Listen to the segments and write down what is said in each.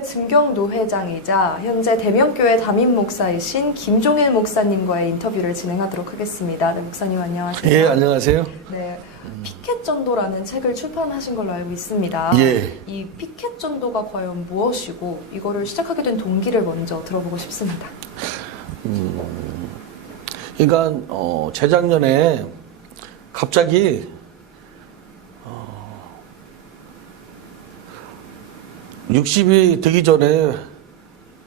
대한교회 증경노회장이자 현재 대명교회 담임 목사이신 김종일 목사님과의 인터뷰를 진행하도록 하겠습니다. 네, 목사님 안녕하세요. 예, 안녕하세요. 네, 피켓전도라는 책을 출판하신 걸로 알고 있습니다. 예. 이 피켓전도가 과연 무엇이고 이거를 시작하게 된 동기를 먼저 들어보고 싶습니다. 그러니까 재작년에 갑자기 60이 되기 전에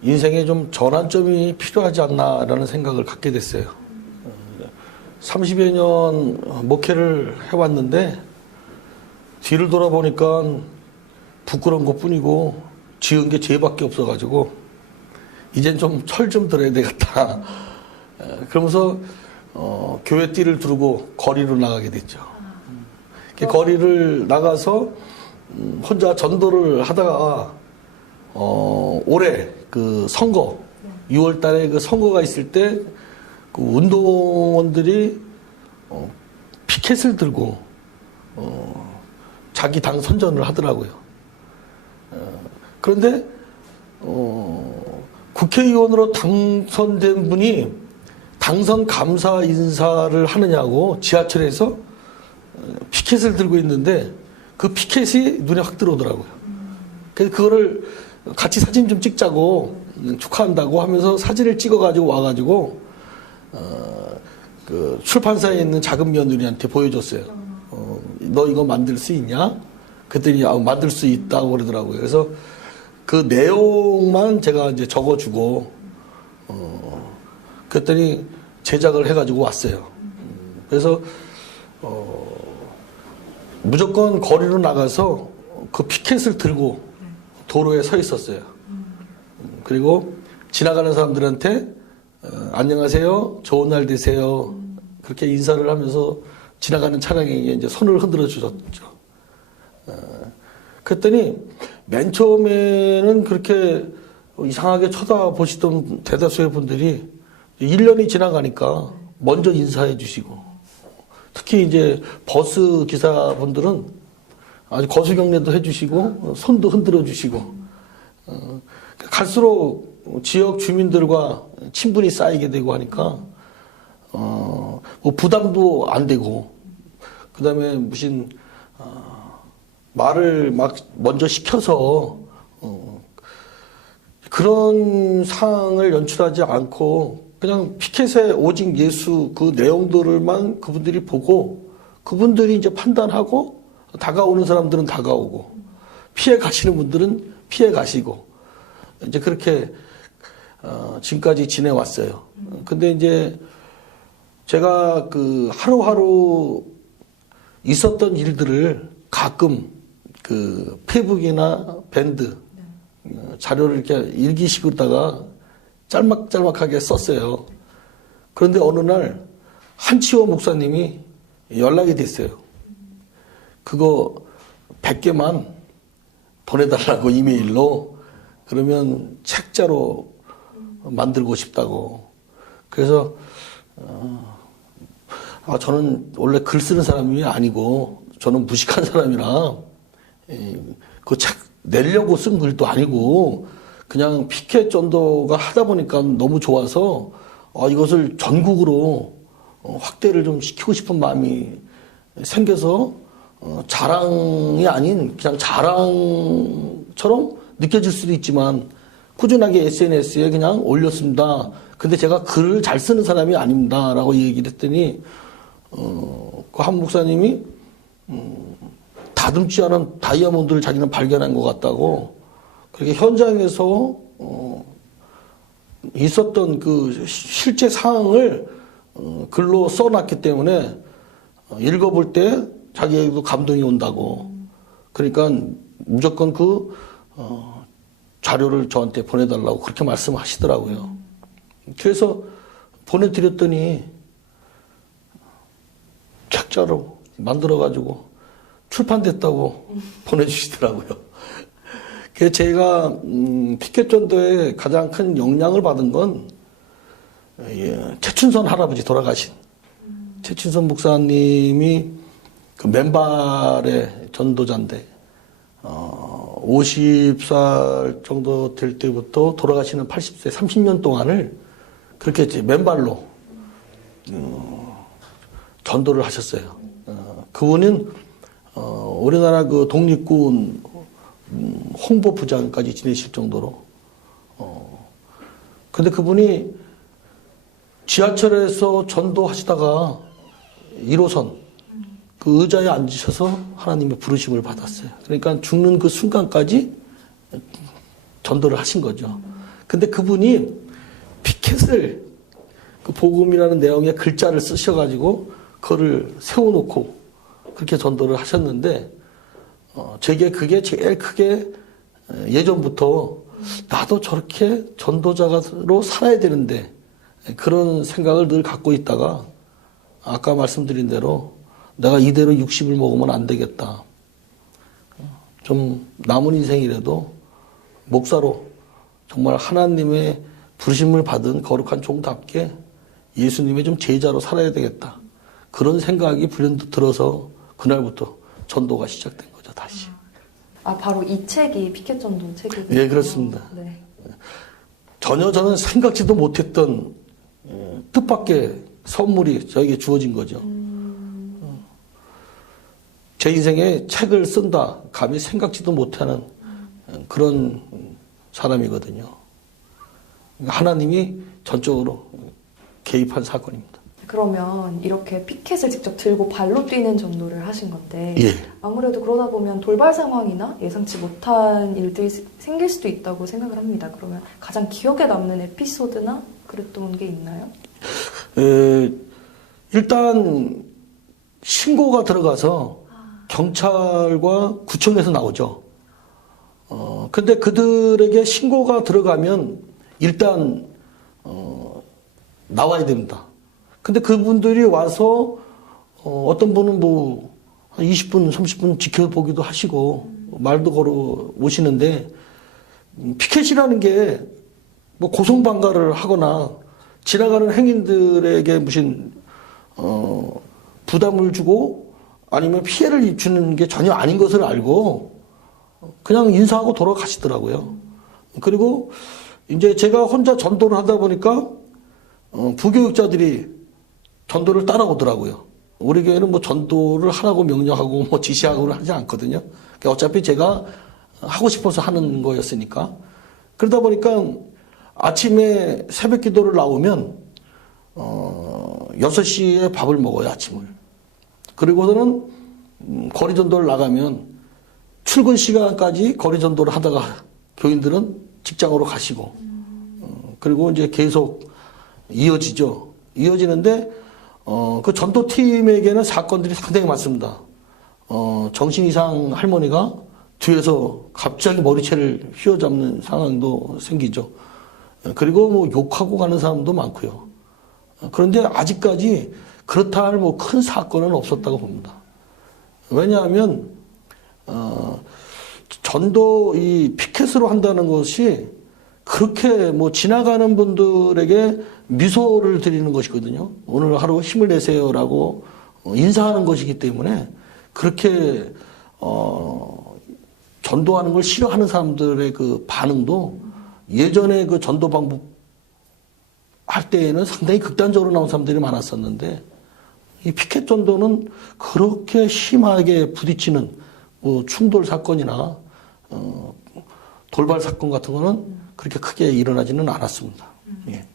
인생에 좀 전환점이 필요하지 않나라는 생각을 갖게 됐어요. 30여 년 목회를 해왔는데 뒤를 돌아보니까 부끄러운 것뿐이고 지은 게 죄밖에 없어가지고 이젠 좀 철 좀 들어야 되겠다. 그러면서 교회 띠를 두르고 거리로 나가게 됐죠. 거리를 나가서 혼자 전도를 하다가 올해 그 선거 6월 달에 그 선거가 있을 때 그 운동원들이 피켓을 들고 자기 당 선전을 하더라고요. 그런데 국회의원으로 당선된 분이 당선 감사 인사를 하느냐고 지하철에서 피켓을 들고 있는데 그 피켓이 눈에 확 들어오더라고요. 그래서 그거를 같이 사진 좀 찍자고 축하한다고 하면서 사진을 찍어가지고 와가지고 그 출판사에 있는 작은 며느리한테 보여줬어요. 너 이거 만들 수 있냐? 그랬더니 만들 수 있다고 그러더라고요. 그래서 그 내용만 제가 이제 적어주고 그랬더니 제작을 해가지고 왔어요. 그래서 무조건 거리로 나가서 그 피켓을 들고 도로에 서 있었어요. 그리고 지나가는 사람들한테 안녕하세요, 좋은 날 되세요. 그렇게 인사를 하면서 지나가는 차량에 이제 손을 흔들어 주셨죠. 그랬더니 맨 처음에는 그렇게 이상하게 쳐다보시던 대다수의 분들이 1년이 지나가니까 먼저 인사해 주시고, 특히 이제 버스 기사분들은 아주 거수경례도 해주시고 손도 흔들어 주시고, 갈수록 지역 주민들과 친분이 쌓이게 되고 하니까 뭐 부담도 안 되고, 그다음에 무슨 말을 막 먼저 시켜서 그런 상황을 연출하지 않고 그냥 피켓에 오직 예수 그 내용들만 그분들이 보고 그분들이 이제 판단하고, 다가오는 사람들은 다가오고 피해 가시는 분들은 피해 가시고 이제 그렇게 지금까지 지내왔어요. 근데 이제 제가 그 하루하루 있었던 일들을 가끔 그 페이북이나 밴드 자료를 이렇게 일기식으로다가 짤막짤막하게 썼어요. 그런데 어느 날 한치호 목사님이 연락이 됐어요. 그거 100개만 보내달라고 이메일로. 그러면 책자로 만들고 싶다고. 그래서 저는 원래 글 쓰는 사람이 아니고 저는 무식한 사람이라 그 책 내려고 쓴 글도 아니고 그냥 피켓 전도가 하다 보니까 너무 좋아서 이것을 전국으로 확대를 좀 시키고 싶은 마음이 생겨서 자랑이 아닌 그냥 자랑처럼 느껴질 수도 있지만 꾸준하게 SNS에 그냥 올렸습니다. 근데 제가 글을 잘 쓰는 사람이 아닙니다. 라고 얘기를 했더니 그 한 목사님이 다듬지 않은 다이아몬드를 자기는 발견한 것 같다고, 그렇게 현장에서 있었던 그 실제 상황을 글로 써놨기 때문에 읽어볼 때 자기에게도 감동이 온다고. 그러니까 무조건 그 자료를 저한테 보내달라고 그렇게 말씀하시더라고요. 그래서 보내드렸더니 책자로 만들어가지고 출판됐다고 보내주시더라고요. 그래서 제가 피켓 전도에 가장 큰 영향을 받은 건 최춘선 할아버지 돌아가신 최춘선 목사님이 그 맨발의 전도자인데 50살 정도 될 때부터 돌아가시는 80세 30년 동안을 그렇게 이제 맨발로 전도를 하셨어요. 그분은 우리나라 그 독립군 홍보부장까지 지내실 정도로. 근데 그분이 지하철에서 전도하시다가 1호선 그 의자에 앉으셔서 하나님의 부르심을 받았어요. 그러니까 죽는 그 순간까지 전도를 하신 거죠. 근데 그분이 피켓을 그 복음이라는 내용의 글자를 쓰셔가지고 그거를 세워놓고 그렇게 전도를 하셨는데 제게 그게 제일 크게 예전부터 나도 저렇게 전도자로 살아야 되는데 그런 생각을 늘 갖고 있다가 아까 말씀드린 대로 내가 이대로 60을 먹으면 안 되겠다. 좀 남은 인생이라도 목사로 정말 하나님의 부르심을 받은 거룩한 종답게 예수님의 좀 제자로 살아야 되겠다. 그런 생각이 불현듯 들어서 그날부터 전도가 시작된 거죠, 다시. 바로 이 책이 피켓 전도 책이군요. 네, 그렇습니다. 네. 전혀 저는 생각지도 못했던 뜻밖의 선물이 저에게 주어진 거죠. 제 인생에 책을 쓴다, 감히 생각지도 못하는 그런 사람이거든요. 하나님이 전적으로 개입한 사건입니다. 그러면 이렇게 피켓을 직접 들고 발로 뛰는 전도를 하신 건데 예. 아무래도 그러다 보면 돌발 상황이나 예상치 못한 일들이 생길 수도 있다고 생각을 합니다. 그러면 가장 기억에 남는 에피소드나 그랬던 게 있나요? 일단 신고가 들어가서 경찰과 구청에서 나오죠. 근데 그들에게 신고가 들어가면 일단 나와야 됩니다. 근데 그분들이 와서 어떤 분은 뭐 한 20분, 30분 지켜보기도 하시고 말도 걸어 오시는데 피켓이라는 게 뭐 고성방가를 하거나 지나가는 행인들에게 무슨 부담을 주고 아니면 피해를 주는 게 전혀 아닌 것을 알고 그냥 인사하고 돌아가시더라고요. 그리고 이제 제가 혼자 전도를 하다 보니까 부교육자들이 전도를 따라오더라고요. 우리 교회는 뭐 전도를 하라고 명령하고 뭐 지시하고는 하지 않거든요. 그러니까 어차피 제가 하고 싶어서 하는 거였으니까. 그러다 보니까 아침에 새벽 기도를 나오면 6시에 밥을 먹어요, 아침을. 그리고서는 거리 전도를 나가면 출근 시간까지 거리 전도를 하다가 교인들은 직장으로 가시고 그리고 이제 계속 이어지죠. 이어지는데 그 전도팀에게는 사건들이 상당히 많습니다. 정신 이상 할머니가 뒤에서 갑자기 머리채를 휘어잡는 상황도 생기죠. 그리고 뭐 욕하고 가는 사람도 많고요. 그런데 아직까지 그렇다 할 뭐 큰 사건은 없었다고 봅니다. 왜냐하면 전도 이 피켓으로 한다는 것이 그렇게 뭐 지나가는 분들에게 미소를 드리는 것이거든요. 오늘 하루 힘을 내세요라고 인사하는 것이기 때문에 그렇게 전도하는 걸 싫어하는 사람들의 그 반응도 예전에 그 전도 방법 할 때에는 상당히 극단적으로 나온 사람들이 많았었는데 이 피켓 전도는 그렇게 심하게 부딪히는 뭐 충돌 사건이나 돌발 사건 같은 거는 그렇게 크게 일어나지는 않았습니다. 예.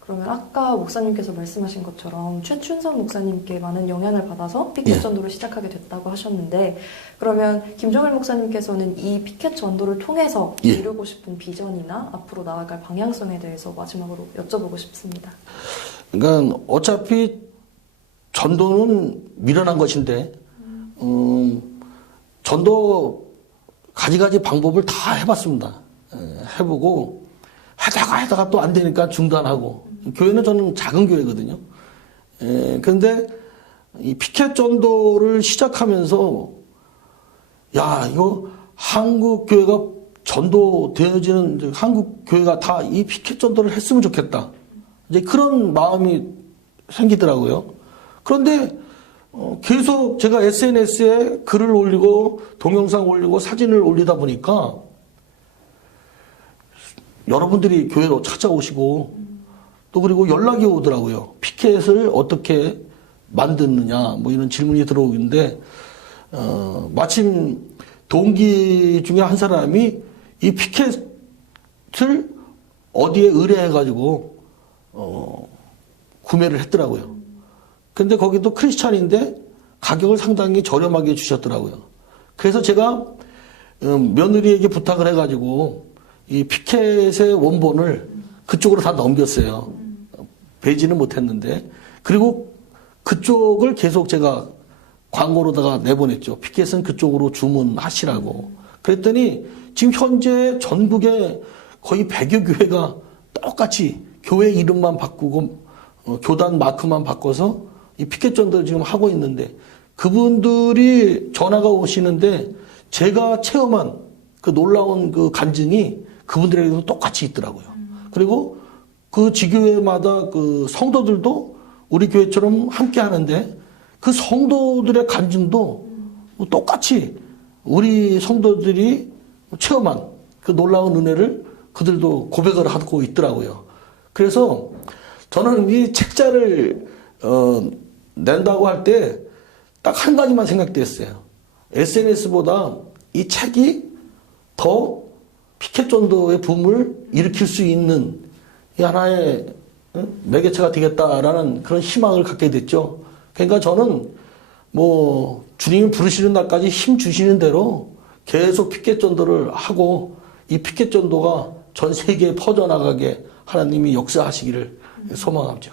그러면 아까 목사님께서 말씀하신 것처럼 최춘선 목사님께 많은 영향을 받아서 피켓 전도를 시작하게 됐다고 하셨는데 그러면 김종일 목사님께서는 이 피켓 전도를 통해서 이루고 싶은 비전이나 앞으로 나아갈 방향성에 대해서 마지막으로 여쭤보고 싶습니다. 그러니까 어차피 전도는 미련한 것인데 전도 가지가지 방법을 다 해봤습니다. 해보고 하다가 또 안 되니까 중단하고 교회는 저는 작은 교회거든요. 그런데 이 피켓 전도를 시작하면서 야 이거 한국 교회가 전도되어지는 한국 교회가 다 이 피켓 전도를 했으면 좋겠다. 이제 그런 마음이 생기더라고요. 그런데 계속 제가 SNS에 글을 올리고 동영상 올리고 사진을 올리다 보니까 여러분들이 교회로 찾아오시고 또 그리고 연락이 오더라고요. 피켓을 어떻게 만드느냐 뭐 이런 질문이 들어오는데 마침 동기 중에 한 사람이 이 피켓을 어디에 의뢰해가지고 구매를 했더라고요. 근데 거기도 크리스찬인데 가격을 상당히 저렴하게 주셨더라고요. 그래서 제가 며느리에게 부탁을 해가지고 이 피켓의 원본을 그쪽으로 다 넘겼어요. 배지는 못했는데. 그리고 그쪽을 계속 제가 광고로다가 내보냈죠. 피켓은 그쪽으로 주문하시라고. 그랬더니 지금 현재 전국에 거의 100여 교회가 똑같이 교회 이름만 바꾸고 교단 마크만 바꿔서 이 피켓 전도를 지금 하고 있는데 그분들이 전화가 오시는데 제가 체험한 그 놀라운 그 간증이 그분들에게도 똑같이 있더라고요. 그리고 그 지교회마다 그 성도들도 우리 교회처럼 함께 하는데 그 성도들의 간증도 똑같이 우리 성도들이 체험한 그 놀라운 은혜를 그들도 고백을 하고 있더라고요. 그래서 저는 이 책자를 낸다고 할 때 딱 한 가지만 생각됐어요. SNS보다 이 책이 더 피켓 전도의 붐을 일으킬 수 있는 이 하나의 매개체가 되겠다라는 그런 희망을 갖게 됐죠. 그러니까 저는 뭐 주님이 부르시는 날까지 힘 주시는 대로 계속 피켓 전도를 하고 이 피켓 전도가 전 세계에 퍼져나가게 하나님이 역사하시기를 소망하죠.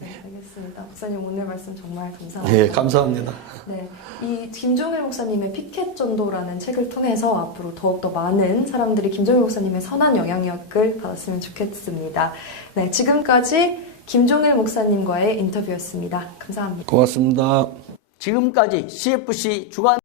네, 알겠습니다. 목사님 오늘 말씀 정말 감사합니다. 네, 감사합니다. 네, 이 김종일 목사님의 피켓 전도라는 책을 통해서 앞으로 더욱더 많은 사람들이 김종일 목사님의 선한 영향력을 받았으면 좋겠습니다. 네, 지금까지 김종일 목사님과의 인터뷰였습니다. 감사합니다. 고맙습니다. 지금까지 CFC 주간